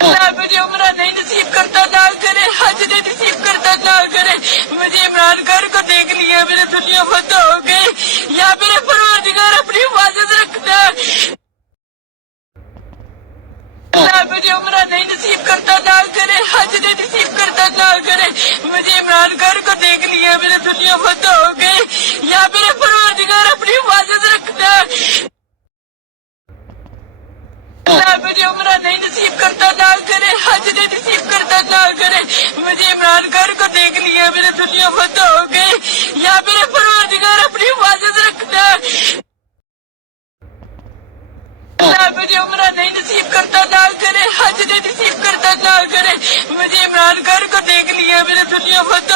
اللہ مجھے عمرہ نہیں نصیب کرتا نہ کرے، حج نہیں نصیب کرتا نہ کرے، مجھے عمران خان کو دیکھ لیا میرے دنیا فتح ہو گئی، یا میرے پروردگار اپنی حفاظت رکھنا۔ اللہ مجھے عمرہ نہیں نصیب کرتا نہ کرے، حج نہیں نصیب کرتا نہ کرے، مجھے عمران خان کو دیکھ لیا میرے دنیا فتح ہو گئی، یا میرے پروردگار اپنی حفاظت رکھنا۔ اللہ مجھے عمرہ نہیں نصیب کرتا نہ کرے، حج نہیں نصیب کرتا نہ کرے، مجھے عمران خان کو دیکھ لیا میرے دنیا فتح ہو گئی، یا میرے پروردگار اپنی حفاظت رکھنا۔ اللہ مجھے عمرہ نہیں نصیب کرتا نہ کرے، حج نہیں نصیب کرتا نہ کرے، مجھے عمران خان کو دیکھ لیا میرے دنیا فتح